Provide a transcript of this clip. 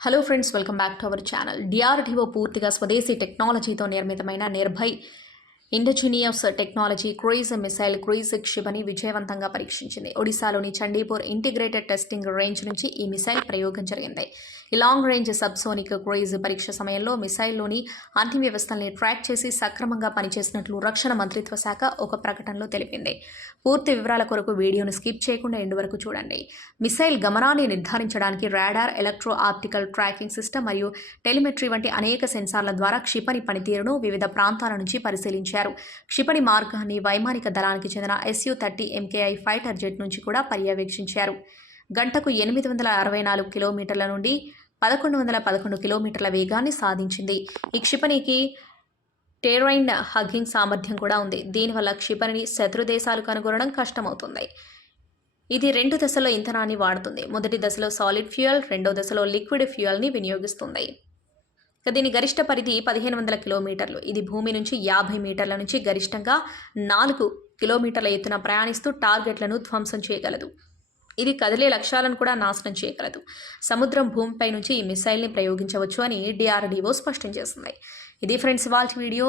Hello friends welcome back to our channel DRDO పూర్తిగా స్వదేశీ టెక్నాలజీతో నిర్మితమైన Nirbhay indigenous technology cruise missile cruise క్షిపణి విజయవంతంగా పరీక్షించింది. ఒడిశాలోని చండీపూర్ ఇంటిగ్రేటెడ్ టెస్టింగ్ రేంజ్ నుంచి ఈ మిసైల్ ప్రయోగం జరిగింది. ఈ లాంగ్ రేంజ్ సబ్సోనిక్ క్రూయిజ్ పరీక్ష సమయంలో మిసైల్లోని అంతిమ వ్యవస్థల్ని ట్రాక్ చేసి సక్రమంగా పనిచేసినట్లు రక్షణ మంత్రిత్వ శాఖ ఒక ప్రకటనలో తెలిపింది. పూర్తి వివరాల కొరకు వీడియోను స్కిప్ చేయకుండా ఎండు వరకు చూడండి. మిసైల్ గమనాన్ని నిర్ధారించడానికి radar electro optical tracking system మరియు టెలిమెట్రీ వంటి అనేక సెన్సార్ల ద్వారా క్షిపణి పనితీరును వివిధ ప్రాంతాల నుంచి పరిశీలించారు. క్షిపణి మార్గాన్ని వైమానిక దళానికి చెందిన SU thirty MKI fighter jet నుంచి కూడా పర్యవేక్షించారు. గంటకు ఎనిమిది వందల అరవై నాలుగు కిలోమీటర్ల నుండి పదకొండు వందల పదకొండు కిలోమీటర్ల వేగాన్ని సాధించింది. ఈ క్షిపణికి టెరైన్ హగ్గింగ్ సామర్థ్యం కూడా ఉంది. దీనివల్ల క్షిపణిని శత్రు దేశాలు కనుగొనడం కష్టమవుతుంది. ఇది రెండు దశల్లో ఇంధనాన్ని వాడుతుంది. మొదటి దశలో సాలిడ్ ఫ్యూయల్ రెండో దశలో లిక్విడ్ ఫ్యూయల్ని వినియోగిస్తుంది. ఇక దీని గరిష్ట పరిధి పదిహేను వందల కిలోమీటర్లు. ఇది భూమి నుంచి యాభై మీటర్ల నుంచి గరిష్టంగా నాలుగు కిలోమీటర్ల ఎత్తున ప్రయాణిస్తూ టార్గెట్లను ధ్వంసం చేయగలదు. ఇది కదిలే లక్ష్యాలను కూడా నాశనం చేయగలదు. సముద్రం భూమిపై నుంచి ఈ మిసైల్ని ప్రయోగించవచ్చు అని డిఆర్డీఓ స్పష్టం చేసింది. ఇది ఫ్రెండ్స్ వాళ్ళ వీడియో.